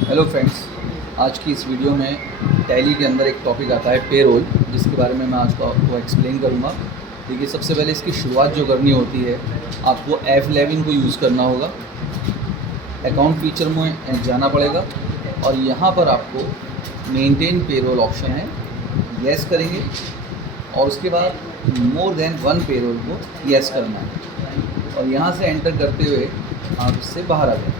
Hello friends, आज की इस वीडियो में टैली के अंदर एक टॉपिक आता है पेरोल, जिसके बारे में मैं आज आपको एक्सप्लेन करूँगा। देखिए, सबसे पहले इसकी शुरुआत जो करनी होती है, आपको F11 को यूज़ करना होगा। अकाउंट फीचर में जाना पड़ेगा और यहाँ पर आपको मेंटेन पेरोल ऑप्शन है, यस करेंगे और उसके बाद मोर देन वन पेरोल को यस करना है और यहाँ से एंटर करते हुए आप इससे बाहर आ जाएंगे।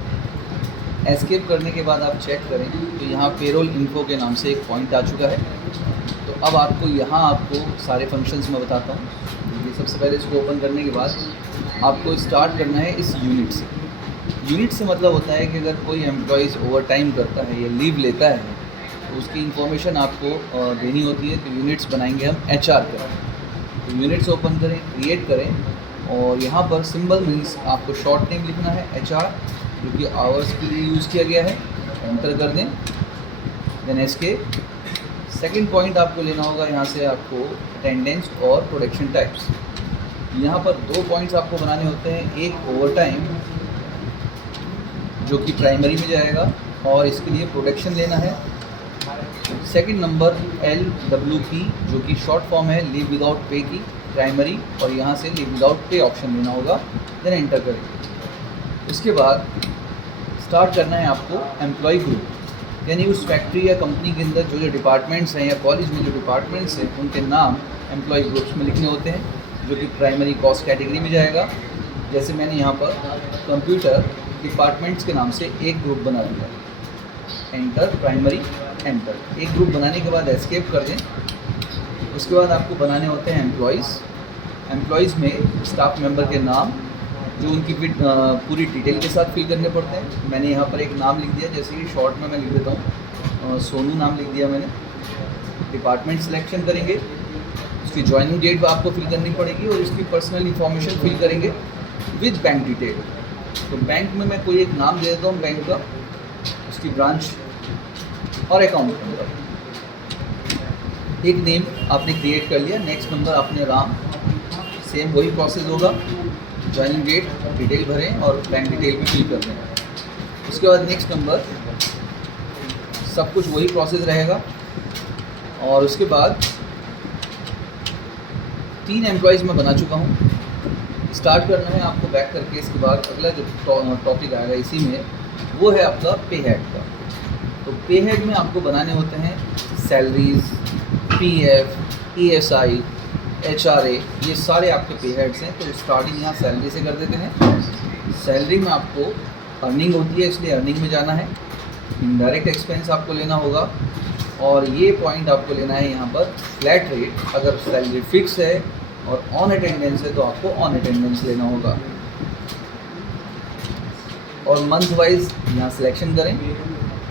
एस्केप करने के बाद आप चेक करें तो यहाँ पेरोल इन्फो के नाम से एक पॉइंट आ चुका है। तो अब आपको सारे फंक्शंस मैं बताता हूँ। देखिए, सबसे पहले इसको ओपन करने के बाद आपको स्टार्ट करना है इस यूनिट से। यूनिट से मतलब होता है कि अगर कोई एम्प्लॉइज़ ओवर टाइम करता है या लीव लेता है तो उसकी इन्फॉर्मेशन आपको देनी होती है। तो यूनिट्स बनाएंगे हम HR पर। तो यूनिट्स ओपन करें, क्रिएट करें और यहाँ पर सिंबल मीन्स आपको शॉर्ट नेम लिखना है HR, जो कि आवर्स के लिए यूज़ किया गया है। एंटर कर दें, देन एस्केप। सेकंड पॉइंट आपको लेना होगा, यहाँ से आपको अटेंडेंस और प्रोडक्शन टाइप्स। यहाँ पर दो पॉइंट्स आपको बनाने होते हैं। एक ओवर टाइम जो कि प्राइमरी में जाएगा और इसके लिए प्रोडक्शन लेना है। सेकंड नंबर LWP जो कि शॉर्ट फॉर्म है लीव विदाउट पे की, प्राइमरी, और यहाँ से लीव विदाउट पे ऑप्शन लेना होगा। देन एंटर करेंगे। उसके बाद स्टार्ट करना है आपको एम्प्लॉय ग्रुप, यानी उस फैक्ट्री या कंपनी के अंदर जो डिपार्टमेंट्स हैं या कॉलेज में जो डिपार्टमेंट्स हैं उनके नाम एम्प्लॉय ग्रुप्स में लिखने होते हैं, जो कि प्राइमरी कॉस्ट कैटेगरी में जाएगा। जैसे मैंने यहाँ पर कंप्यूटर डिपार्टमेंट्स के नाम से एक ग्रुप बना दिया। Enter, primary, enter. एक ग्रुप बनाने के बाद एस्केप कर दें। उसके बाद आपको बनाने होते हैं एम्प्लॉयज़ में स्टाफ मेंबर के नाम, जो उनकी पूरी डिटेल के साथ फिल करने पड़ते हैं। मैंने यहाँ पर एक नाम लिख दिया, जैसे कि शॉर्ट में मैं लिख देता हूँ, सोनू नाम लिख दिया मैंने। डिपार्टमेंट सिलेक्शन करेंगे, उसकी ज्वाइनिंग डेट आपको फिल करनी पड़ेगी और उसकी पर्सनल इन्फॉर्मेशन फिल करेंगे विद बैंक डिटेल। तो बैंक में मैं कोई एक नाम दे देता हूँ बैंक का, उसकी ब्रांच और अकाउंट नंबर। एक नेम आपने क्रिएट कर लिया। नेक्स्ट नंबर आपने राम, सेम वही प्रोसेस होगा। ज्वाइनिंग डेट डिटेल भरें और बैंक डिटेल भी फिल कर दें। उसके बाद नेक्स्ट नंबर, सब कुछ वही प्रोसेस रहेगा। और उसके बाद 3 एम्प्लॉयज़ मैं बना चुका हूँ। स्टार्ट करना है आपको बैक करके। इसके बाद अगला जो टॉपिक आएगा इसी में, वो है आपका पे हेड का। तो पे हेड में आपको बनाने होते हैं सैलरीज, PF, ESI, HRA, ये सारे आपके पे हेड्स हैं। तो स्टार्टिंग यहाँ सैलरी से कर देते हैं। सैलरी में आपको अर्निंग होती है, इसलिए अर्निंग में जाना है। इनडायरेक्ट एक्सपेंस आपको लेना होगा और ये पॉइंट आपको लेना है यहाँ पर फ्लैट रेट। अगर सैलरी फिक्स है और ऑन अटेंडेंस है तो आपको ऑन अटेंडेंस लेना होगा। और मंथ वाइज यहाँ सिलेक्शन करें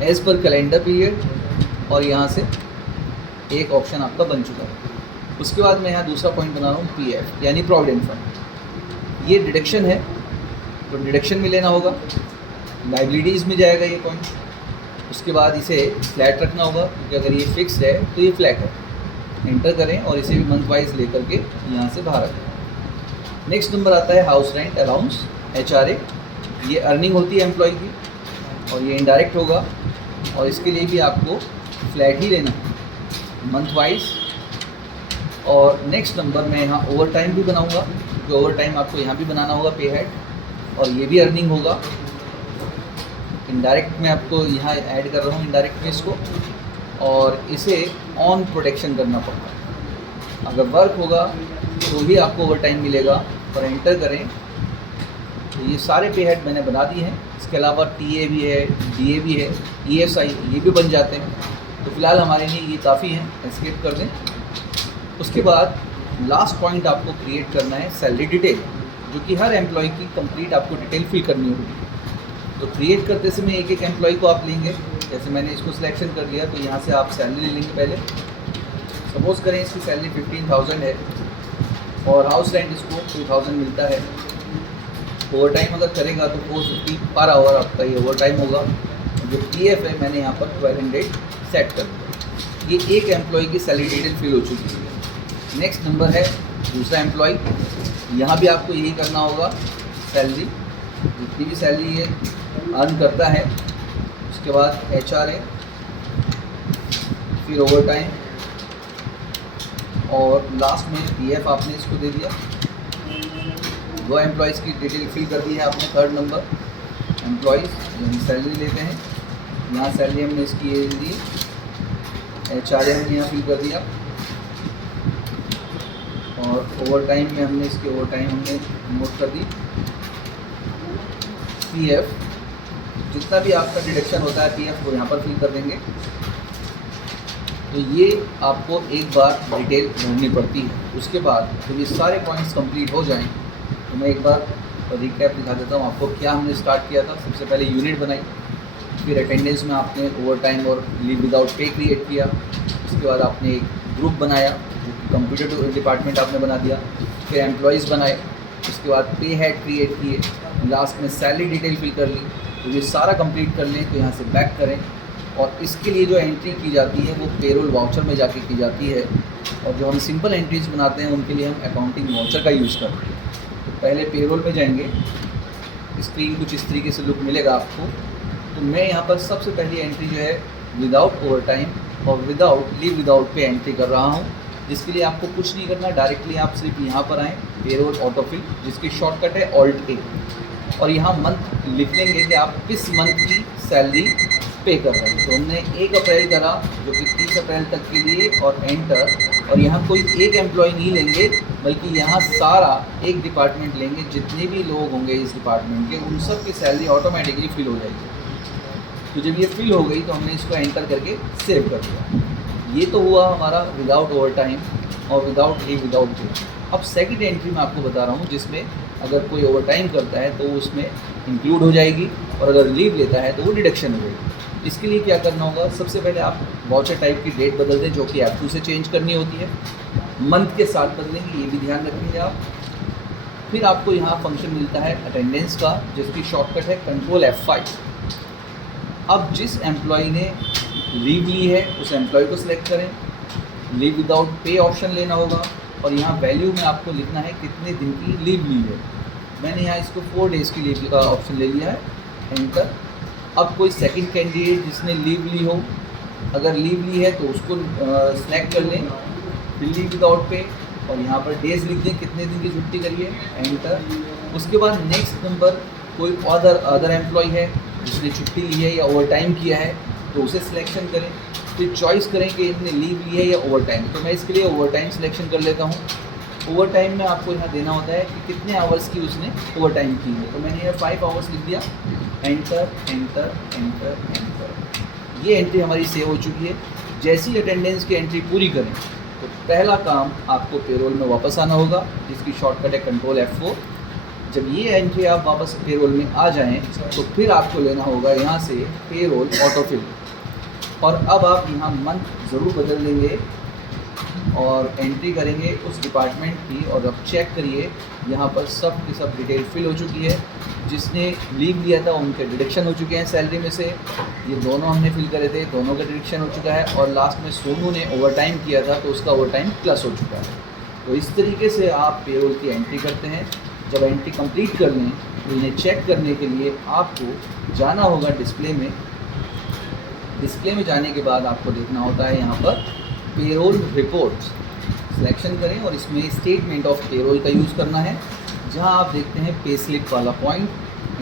एज़ पर कैलेंडर पीरियड, और यहाँ से एक ऑप्शन आपका बन चुका है। उसके बाद मैं यहाँ दूसरा पॉइंट बना रहा हूँ PF, यानी प्रोविडेंट फंड। ये डिडक्शन है तो डिडक्शन में लेना होगा। लाइबिलिटीज़ में जाएगा ये पॉइंट। उसके बाद इसे फ्लैट रखना होगा, क्योंकि अगर ये फिक्स है तो ये फ्लैट है। एंटर करें और इसे भी मंथ वाइज लेकर के यहाँ से बाहर रखें। नेक्स्ट नंबर आता है हाउस रेंट अलाउंस, HRA। ये अर्निंग होती है एम्प्लॉय की और ये इनडायरेक्ट होगा और इसके लिए भी आपको फ्लैट ही लेना है मंथ वाइज। और नेक्स्ट नंबर मैं यहाँ ओवर टाइम भी बनाऊँगा, क्योंकि ओवर टाइम आपको यहाँ भी बनाना होगा पे हेड, और ये भी अर्निंग होगा। इनडायरेक्ट में आपको यहाँ ऐड कर रहा हूँ इनडायरेक्ट में इसको, और इसे ऑन प्रोटेक्शन करना पड़ता है। अगर वर्क होगा तो ही आपको ओवर टाइम मिलेगा। और एंटर करें तो ये सारे पे हेड मैंने बना दिए हैं। इसके अलावा TA भी है, DA भी है, ESI, ये भी बन जाते हैं। तो फिलहाल हमारे लिए ये काफ़ी है। एस्केप कर दें। उसके बाद लास्ट पॉइंट आपको क्रिएट करना है सैलरी डिटेल, जो कि हर एम्प्लॉय की कंप्लीट आपको डिटेल फिल करनी होगी। तो क्रिएट करते समय एक एक एम्प्लॉय को आप लेंगे। जैसे मैंने इसको सिलेक्शन कर लिया तो यहाँ से आप सैलरी ले लेंगे पहले। सपोज़ करें इसकी सैलरी 15,000 है और हाउस रेंट इसको 2,000 मिलता है। ओवर टाइम अगर करेगा तो 450 पर आवर आपका ये ओवर टाइम होगा। जो PF है मैंने यहाँ पर 1200 सेट कर दिया। ये एक एम्प्लॉय की सैलरी डिटेल फिल हो चुकी है। नेक्स्ट नंबर है दूसरा एम्प्लॉय। यहाँ भी आपको यही करना होगा। सैलरी, जितनी भी सैलरी ये अर्न करता है उसके बाद HRA, फिर ओवर टाइम, और लास्ट में PF आपने इसको दे दिया। 2 एम्प्लॉयज़ की डिटेल फिल कर दी है आपने। थर्ड नंबर एम्प्लॉयज़ यानी सैलरी लेते हैं, यहाँ सैलरी हमने इसकी ये दी। HRA हमने यहाँ फिल कर दिया, और ओवर टाइम में हमने इसके ओवर टाइम हमने नोट कर दी। PF जितना भी आपका डिडक्शन होता है PF को यहाँ पर फिल कर देंगे। तो ये आपको एक बार डिटेल भरनी पड़ती है। उसके बाद जब ये सारे पॉइंट्स कंप्लीट हो जाएं तो मैं एक बार रिकैप दिखा देता हूँ आपको क्या हमने स्टार्ट किया था। सबसे पहले यूनिट बनाई, फिर अटेंडेंस में आपने ओवर टाइम और लीव विदाउट पे क्रिएट किया। उसके बाद आपने एक ग्रुप बनाया, कंप्यूटर डिपार्टमेंट आपने बना दिया। फिर एम्प्लॉयज़ बनाए, उसके बाद पे हेड क्रिएट किए, लास्ट में सैलरी डिटेल फिल कर ली। तो ये सारा कंप्लीट कर लें तो यहाँ से बैक करें, और इसके लिए जो एंट्री की जाती है वो पेरोल वाउचर में जाके की जाती है। और जो हम सिंपल एंट्रीज बनाते हैं उनके लिए हम अकाउंटिंग वाउचर का यूज़ करते हैं। तो पहले पेरोल में जाएंगे, स्क्रीन कुछ इस तरीके से लुक मिलेगा आपको। तो मैं यहाँ पर सबसे पहली एंट्री जो है विदाउट ओवर टाइम और without leave without pay entry कर रहा हूँ, जिसके लिए आपको कुछ नहीं करना। डायरेक्टली आप सिर्फ यहाँ पर आएँ, पेरोल ऑटोफिल, जिसकी शॉर्टकट है Alt A, और यहाँ मंथ लिख लेंगे कि आप किस मंथ की सैलरी पे कर रहे हैं। तो हमने 1 अप्रैल करा, जो कि 30 अप्रैल तक के लिए, और एंटर। और यहाँ कोई एक एम्प्लॉय नहीं लेंगे, बल्कि यहाँ सारा एक डिपार्टमेंट लेंगे। जितने भी लोग होंगे इस डिपार्टमेंट के, उन सब की सैलरी ऑटोमेटिकली फिल हो जाएगी। तो जब ये फिल हो गई तो हमने इसको एंटर करके सेव कर दिया। ये तो हुआ हमारा विदाउट ओवर टाइम और विदाउट लीव विदाउट पे। अब सेकंड एंट्री मैं आपको बता रहा हूँ, जिसमें अगर कोई ओवर टाइम करता है तो उसमें इंक्लूड हो जाएगी, और अगर लीव लेता है तो वो डिडक्शन हो जाएगी। इसके लिए क्या करना होगा, सबसे पहले आप वाउचर टाइप की डेट बदल दें, जो कि F2 से चेंज करनी होती है। मंथ के साथ बदलेंगे, ये भी ध्यान रखेंगे आप। फिर आपको यहाँ फंक्शन मिलता है अटेंडेंस का, जिसकी शॉर्टकट है Ctrl F5। अब जिस एम्प्लॉय ने लीव ली है उस एम्प्लॉय को सिलेक्ट करें, लीव विदाउट पे ऑप्शन लेना होगा, और यहाँ वैल्यू में आपको लिखना है कितने दिन की लीव ली है। मैंने यहाँ इसको 4 डेज़ की लीव का ऑप्शन ले लिया है, एंटर। अब कोई सेकंड कैंडिडेट जिसने लीव ली हो, अगर लीव ली है तो उसको सिलेक्ट कर लें, फिर लीव विदाउट पे, और यहाँ पर डेज लिख दें कितने दिन की छुट्टी करिए, एंटर। उसके बाद नेक्स्ट नंबर कोई अदर एम्प्लॉय है जिसने छुट्टी ली है या ओवर टाइम किया है, तो उसे सिलेक्शन करें। फिर चॉइस करें कि इसने लीव ली है या ओवर टाइम। तो मैं इसके लिए ओवर टाइम सिलेक्शन कर लेता हूँ। ओवर टाइम में आपको यहाँ देना होता है कि कितने आवर्स की उसने ओवर टाइम की है। तो मैंने यहाँ 5 आवर्स लिख दिया, एंटर एंटर एंटर एंटर। ये एंट्री हमारी सेव हो चुकी है। जैसी अटेंडेंस की एंट्री पूरी करें तो पहला काम आपको पेरोल में वापस आना होगा, जिसकी शॉर्टकट है Ctrl F4। जब ये एंट्री आप वापस पेरोल में आ जाएं तो फिर आपको लेना होगा यहाँ से पेरोल ऑटोफिल, और अब आप यहाँ मंथ ज़रूर बदल देंगे और एंट्री करेंगे उस डिपार्टमेंट की। और अब चेक करिए, यहाँ पर सब की सब डिटेल फिल हो चुकी है। जिसने लीव लिया था उनके डिडक्शन हो चुके हैं सैलरी में से। ये दोनों हमने फिल करे थे, दोनों का डिडक्शन हो चुका है। और लास्ट में सोनू ने ओवर टाइम किया था तो उसका ओवर टाइम प्लस हो चुका है। तो इस तरीके से आप पेरोल की एंट्री करते हैं। जब एंट्री कंप्लीट कर लें तो इन्हें चेक करने के लिए आपको जाना होगा डिस्प्ले में। डिस्प्ले में जाने के बाद आपको देखना होता है यहाँ पर पेरोल रिपोर्ट, सिलेक्शन करें और इसमें स्टेटमेंट ऑफ पेरोल का यूज़ करना है। जहाँ आप देखते हैं पे स्लिप वाला पॉइंट,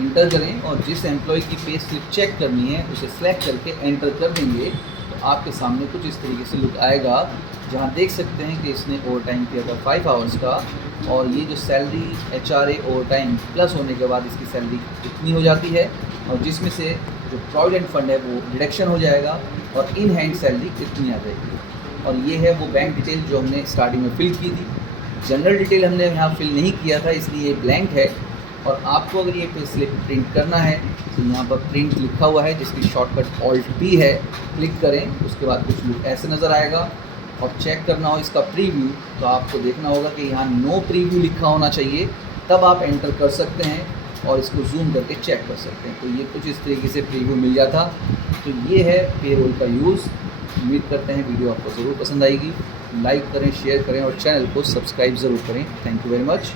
इंटर करें और जिस एम्प्लॉय की पे स्लिप चेक करनी है उसे सिलेक्ट करके एंटर कर देंगे तो आपके सामने कुछ इस तरीके से लुक आएगा, जहाँ देख सकते हैं कि इसने ओवर टाइम किया था 5 आवर्स का, और ये जो salary HRA over time plus होने के बाद इसकी सैलरी इतनी हो जाती है, और जिसमें से जो प्रोविडेंट फंड है वो डिडक्शन हो जाएगा और इन हैंड सैलरी इतनी आ जाएगी। और ये है वो बैंक डिटेल जो हमने स्टार्टिंग में फिल की थी। जनरल डिटेल हमने यहाँ फिल नहीं किया था, इसलिए ये ब्लैंक है। और आपको अगर ये पे स्लिप प्रिंट करना है तो यहाँ पर प्रिंट लिखा हुआ है, जिसकी शॉर्टकट Alt P है। क्लिक करें, उसके बाद कुछ लुक ऐसे नज़र आएगा। और चेक करना हो इसका प्रीव्यू तो आपको देखना होगा कि यहाँ नो प्रीव्यू लिखा होना चाहिए, तब आप एंटर कर सकते हैं और इसको जूम करके चेक कर सकते हैं। तो ये कुछ इस तरीके से प्रीव्यू मिल जाता। तो ये है पेरोल का यूज़। उम्मीद करते हैं वीडियो आपको ज़रूर पसंद आएगी। लाइक करें, शेयर करें और चैनल को सब्सक्राइब ज़रूर करें। Thank you very much.